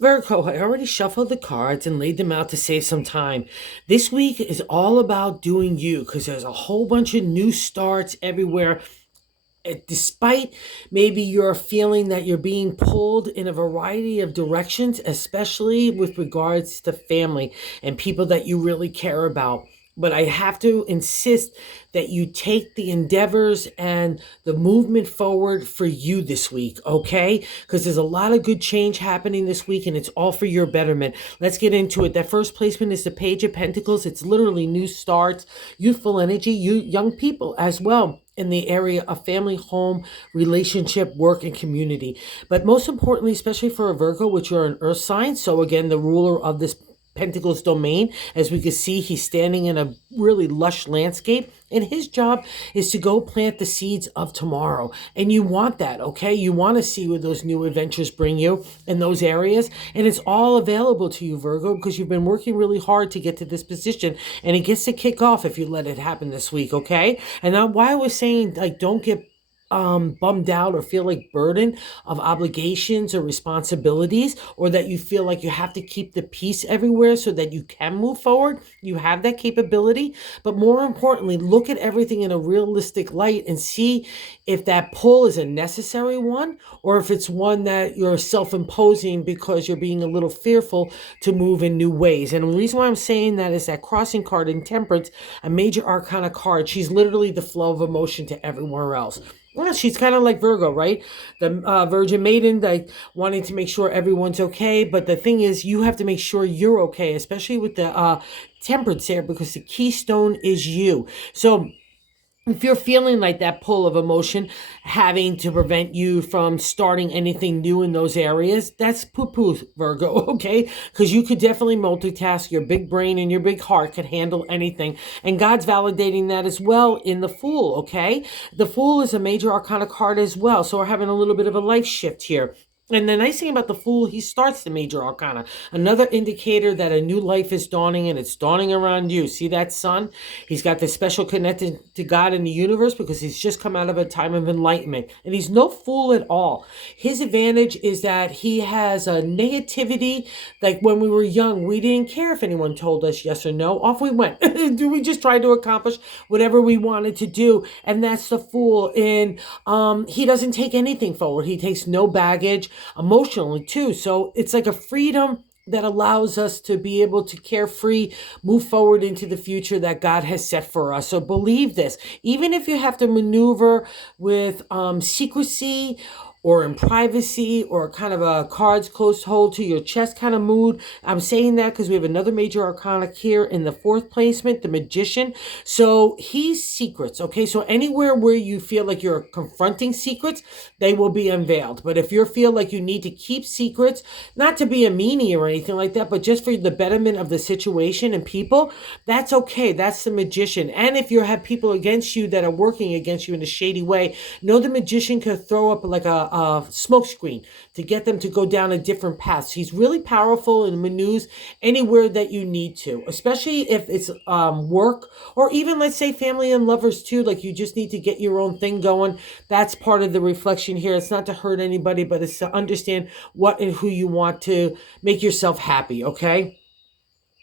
Virgo, I already shuffled the cards and laid them out to save some time. This week is all about doing you because there's a whole bunch of new starts everywhere. Despite maybe you're feeling that you're being pulled in a variety of directions, especially with regards to family and people that you really care about. But I have to insist that you take the endeavors and the movement forward for you this week, okay? Because there's a lot of good change happening this week and it's all for your betterment. Let's get into it. That first placement is the Page of Pentacles. It's literally new starts, youthful energy, you young people as well in the area of family, home, relationship, work, and community. But most importantly, especially for a Virgo, which are an earth sign. So again, the ruler of this Pentacles domain, as we can see, he's standing in a really lush landscape, and his job is to go plant the seeds of tomorrow. And you want that, okay? You want to see where those new adventures bring you in those areas, and it's all available to you, Virgo, because you've been working really hard to get to this position, and it gets to kick off if you let it happen this week, okay? And now, why I was saying, like, don't get bummed out or feel like burden of obligations or responsibilities, or that you feel like you have to keep the peace everywhere so that you can move forward. You have that capability, but more importantly, look at everything in a realistic light and see if that pull is a necessary one or if it's one that you're self-imposing because you're being a little fearful to move in new ways. And the reason why I'm saying that is that crossing card in Temperance, a major arcana card, she's literally the flow of emotion to everywhere else. Well, she's kind of like Virgo, right? The Virgin Maiden, like wanting to make sure everyone's okay. But the thing is, you have to make sure you're okay, especially with the Temperance here, because the keystone is you. So if you're feeling like that pull of emotion having to prevent you from starting anything new in those areas, that's poo-poo, Virgo, okay? Because you could definitely multitask. Your big brain and your big heart could handle anything. And God's validating that as well in the Fool, okay? The Fool is a major arcana card as well. So we're having a little bit of a life shift here. And the nice thing about the Fool, he starts the major arcana. Another indicator that a new life is dawning, and it's dawning around you. See that sun? He's got this special connection to God in the universe because he's just come out of a time of enlightenment. And he's no fool at all. His advantage is that he has a negativity. Like when we were young, we didn't care if anyone told us yes or no. Off we went. We just tried to accomplish whatever we wanted to do. And that's the Fool. And he doesn't take anything forward. He takes no baggage emotionally too. So it's like a freedom that allows us to be able to carefree move forward into the future that God has set for us. So believe this, even if you have to maneuver with secrecy or in privacy or kind of a cards close hold to your chest kind of mood. I'm saying that because we have another major arcana here in the fourth placement, the Magician. So he's secrets, okay? So anywhere where you feel like you're confronting secrets, they will be unveiled. But if you feel like you need to keep secrets, not to be a meanie or anything like that, but just for the betterment of the situation and people, that's okay. That's the Magician. And if you have people against you that are working against you in a shady way, know the Magician could throw up like a smoke screen to get them to go down a different path. He's really powerful and maneuvers anywhere that you need to, especially if it's work or even, let's say, family and lovers too. Like you just need to get your own thing going. That's part of the reflection here. It's not to hurt anybody, but it's to understand what and who you want to make yourself happy, okay?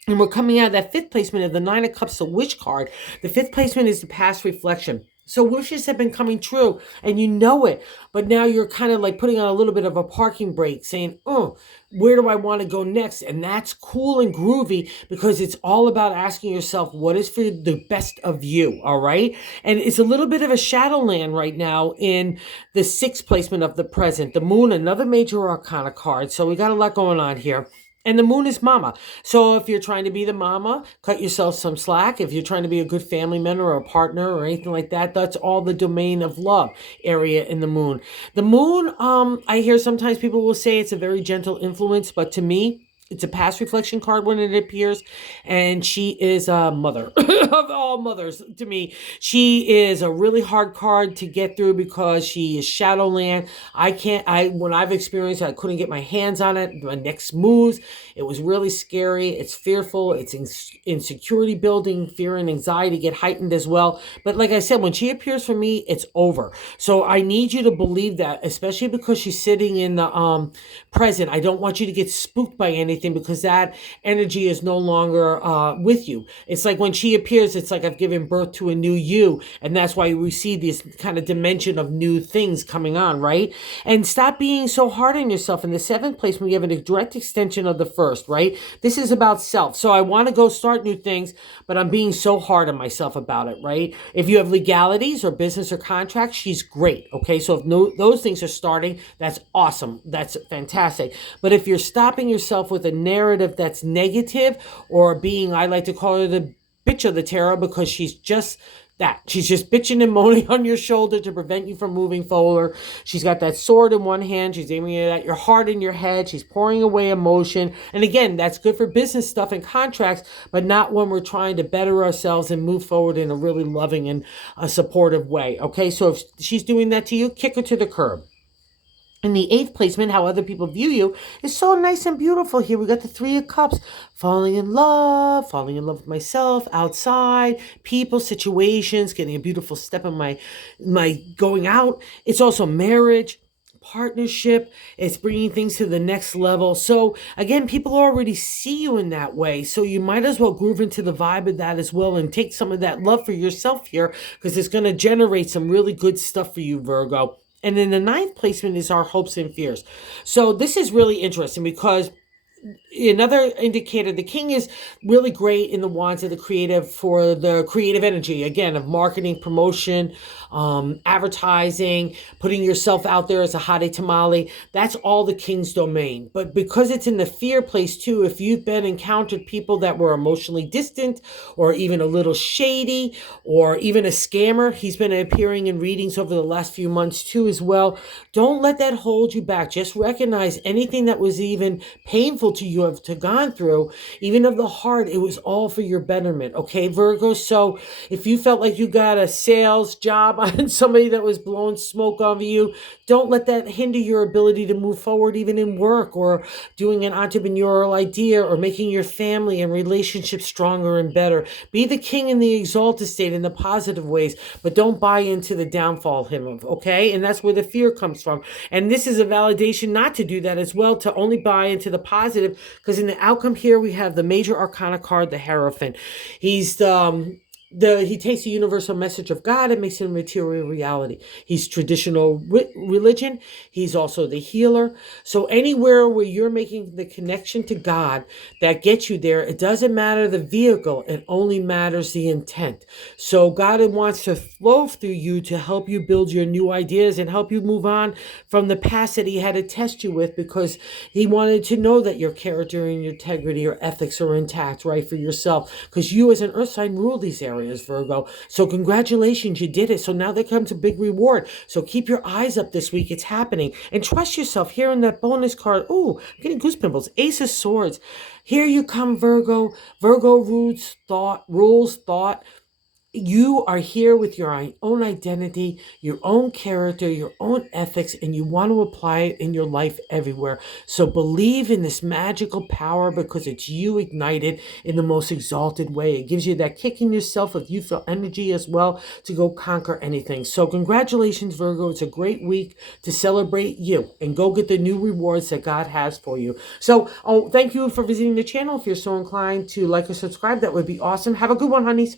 And we're coming out of that fifth placement of the Nine of Cups, the Wish card. The fifth placement is the past reflection. So wishes have been coming true and you know it, but now you're kind of like putting on a little bit of a parking brake saying, oh, where do I want to go next? And that's cool and groovy because it's all about asking yourself, what is for the best of you, all right? And it's a little bit of a shadowland right now in the sixth placement of the present. The Moon, another major arcana card. So we got a lot going on here. And the Moon is mama. So if you're trying to be the mama, cut yourself some slack. If you're trying to be a good family member or a partner or anything like that, that's all the domain of love area in the Moon. The Moon, I hear sometimes people will say it's a very gentle influence, but to me, It's a past reflection card when it appears, and she is a mother of all mothers to me. She is a really hard card to get through because she is Shadowland. When I've experienced it, I couldn't get my hands on it. My neck moves. It was really scary. It's fearful. It's insecurity building. Fear and anxiety get heightened as well. But like I said, when she appears for me, it's over. So I need you to believe that, especially because she's sitting in the present. I don't want you to get spooked by anything because that energy is no longer with you. It's like when she appears, it's like I've given birth to a new you. And that's why we see this kind of dimension of new things coming on, right? And stop being so hard on yourself. In the seventh place, we have a direct extension of the first, right? This is about self. So I want to go start new things, but I'm being so hard on myself about it, right? If you have legalities or business or contracts, she's great. Okay. So if those things are starting, that's awesome. That's fantastic. But if you're stopping yourself with a narrative that's negative or being, I like to call her the bitch of the tarot because she's just that. She's just bitching and moaning on your shoulder to prevent you from moving forward. She's got that sword in one hand. She's aiming it at your heart and your head. She's pouring away emotion. And again, that's good for business stuff and contracts, but not when we're trying to better ourselves and move forward in a really loving and a supportive way. Okay, so if she's doing that to you, kick her to the curb. In the eighth placement, how other people view you is so nice and beautiful here. We got the Three of Cups, falling in love with myself, outside, people, situations, getting a beautiful step in my going out. It's also marriage, partnership. It's bringing things to the next level. So again, people already see you in that way. So you might as well groove into the vibe of that as well and take some of that love for yourself here because it's going to generate some really good stuff for you, Virgo. And then the ninth placement is our hopes and fears. So this is really interesting because another indicator, the king is really great in the wands of the creative for the creative energy, again, of marketing, promotion, advertising, putting yourself out there as a hottie tamale. That's all the king's domain. But because it's in the fear place too, if you've been encountered people that were emotionally distant or even a little shady or even a scammer, he's been appearing in readings over the last few months too as well. Don't let that hold you back. Just recognize anything that was even painful to you have to gone through, even of the heart, it was all for your betterment. Okay, Virgo. So if you felt like you got a sales job on somebody that was blowing smoke over you, don't let that hinder your ability to move forward, even in work or doing an entrepreneurial idea or making your family and relationships stronger and better. Be the king in the exalted state in the positive ways, but don't buy into the downfall of, okay? And that's where the fear comes from. And this is a validation not to do that as well, to only buy into the positive, because in the outcome here, we have the major arcana card, the Hierophant. He takes the universal message of God and makes it a material reality. He's traditional religion. He's also the healer. So anywhere where you're making the connection to God that gets you there, it doesn't matter the vehicle. It only matters the intent. So God wants to flow through you to help you build your new ideas and help you move on from the past that he had to test you with, because he wanted to know that your character and your integrity or ethics are intact, right, for yourself, because you as an earth sign rule these areas, Virgo. So congratulations, you did it. So now there comes a big reward. So keep your eyes up this week. It's happening. And trust yourself. Here in that bonus card, oh, I'm getting goose pimples. Ace of Swords. Here you come, Virgo. Virgo rules thought. You are here with your own identity, your own character, your own ethics, and you want to apply it in your life everywhere. So believe in this magical power because it's you ignited in the most exalted way. It gives you that kick in yourself with youthful energy as well to go conquer anything. So congratulations, Virgo. It's a great week to celebrate you and go get the new rewards that God has for you. So, thank you for visiting the channel. If you're so inclined to like or subscribe, that would be awesome. Have a good one, honeys.